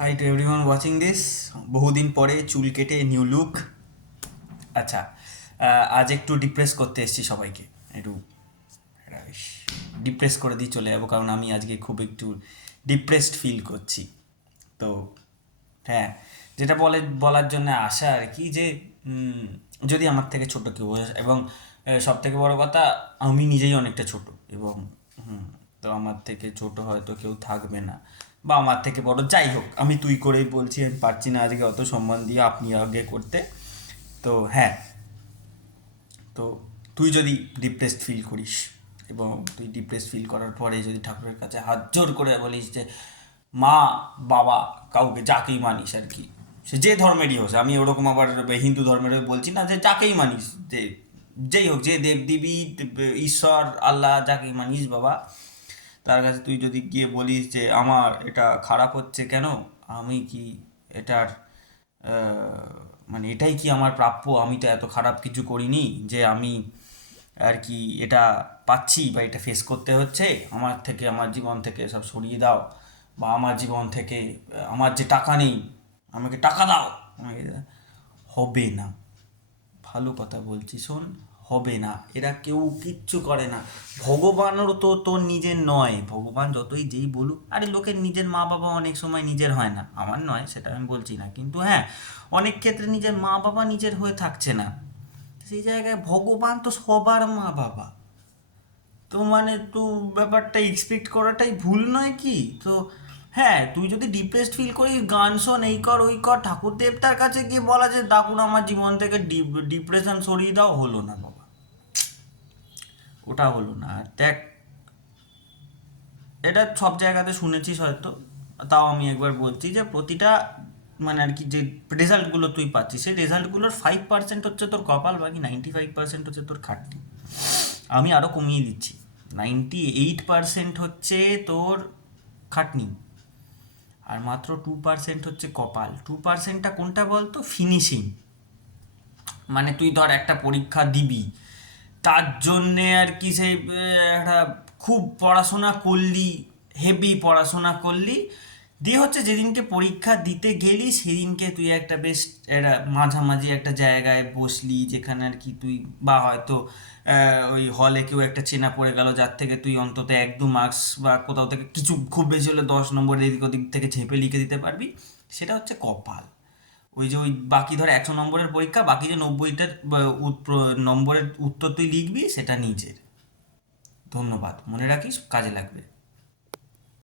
High to everyone watching this. বহুদিন পরে চুল কেটে নিউ লুক। আচ্ছা, আজ একটু ডিপ্রেস করতে এসেছি সবাইকে। একটু ডিপ্রেস করে দিয়ে চলে যাবো, কারণ আমি আজকে খুব একটু ডিপ্রেসড ফিল করছি। তো হ্যাঁ, যেটা বলার জন্য আশা আর কি, যে যদি আমার থেকে ছোট কেউ এবং সব থেকে বড় কথা, আমি নিজেই অনেকটা ছোট এবং তো আমার থেকে ছোট হয়তো কেউ থাকবে না, বা আমার থেকে বড়, যাই হোক, আমি তুই করেই বলছি। আমি পারছি না আজকে অত সম্মান দিয়ে আপনি আগে করতে। তো হ্যাঁ, তো তুই যদি ডিপ্রেসড ফিল করিস এবং তুই ডিপ্রেসড ফিল করার পরে যদি ঠাকুরের কাছে হাত জোর করে বলিস যে মা, বাবা, কাউকে যাকেই মানিস আর কি, সে যে ধর্মেরই হোক, আমি ওরকম আবার হিন্দু ধর্মের বলছি না, যে যাকেই মানিস, যে যেই হোক, যে দেবদেবী, ঈশ্বর, আল্লাহ, যাকেই মানিস বাবা, তার কাছে তুই যদি গিয়ে বলিস যে আমার এটা খারাপ হচ্ছে কেন, আমি কি এটার মানে এটাই কি আমার প্রাপ্য, আমি তো এত খারাপ কিছু করিনি যে আমি আর কি এটা পাচ্ছি বা এটা ফেস করতে হচ্ছে, আমার থেকে, আমার জীবন থেকে সব সরিয়ে দাও, বা আমার জীবন থেকে আমার যে টাকা নেই, আমাকে টাকা দাও, হবে না। ভালো কথা বলছি, শোন, হবে না। এরা কেউ কিচ্ছু করে না। ভগবানেরও তো তোর নিজের নয়। ভগবান যতই যেই বলুক, আরে লোকের নিজের মা বাবা অনেক সময় নিজের হয় না, আমার নয় সেটা আমি বলছি না, কিন্তু হ্যাঁ, অনেক ক্ষেত্রে নিজের মা বাবা নিজের হয়ে থাকছে না। সেই জায়গায় ভগবান তো সবার মা বাবা। তো মানে তো ব্যাপারটা এক্সপেক্ট করাটাই ভুল নয় কি? তো হ্যাঁ, তুই যদি ডিপ্রেসড ফিল করিস, গান শোন, এই কর ওই কর, ঠাকুর দেবতার কাছে গিয়ে বলা যে ডাকুন আমার জীবন থেকে ডিপ্রেশন সরিয়ে দাও, হলো না বাবা, ওটা হলো না। আর দেখ, এটা সব জায়গাতে শুনেছিস হয়তো, তাও আমি একবার বলছি যে প্রতিটা মানে আর কি যে রেজাল্টগুলো তুই পাচ্ছিস, সেই রেজাল্টগুলোর 5% হচ্ছে তোর কপাল, বাকি 95% হচ্ছে তোর খাটনি। আমি আরও কমিয়ে দিচ্ছি, 98% হচ্ছে তোর খাটনি, আর মাত্র 2% হচ্ছে কপাল। 2%টা কোনটা বলতো? ফিনিশিং। মানে তুই ধর একটা পরীক্ষা দিবি, তার জন্যে আর কি সেই একটা খুব পড়াশোনা করলি, হেভি পড়াশোনা করলি, দিয়ে হচ্ছে যেদিনকে পরীক্ষা দিতে গেলি সেদিনকে তুই একটা বেশ একটা মাঝামাঝি একটা জায়গায় বসলি, যেখানে আর কি তুই, বা হয়তো ওই হলে কেউ একটা চেনা পড়ে গেল, যার থেকে তুই অন্তত 1-2 মার্কস বা কোথাও থেকে কিছু, খুব বেশি হলে 10 নম্বর এদিক ওদিক থেকে ঝেপে লিখে দিতে পারবি, সেটা হচ্ছে কপাল। ওই যে ওই বাকি ধর 100 নম্বরের পরীক্ষা, বাকি যে 90টার নম্বরের উত্তর তুই লিখবি, সেটা নিজের। ধন্যবাদ, মনে রাখিস, কাজে লাগবে।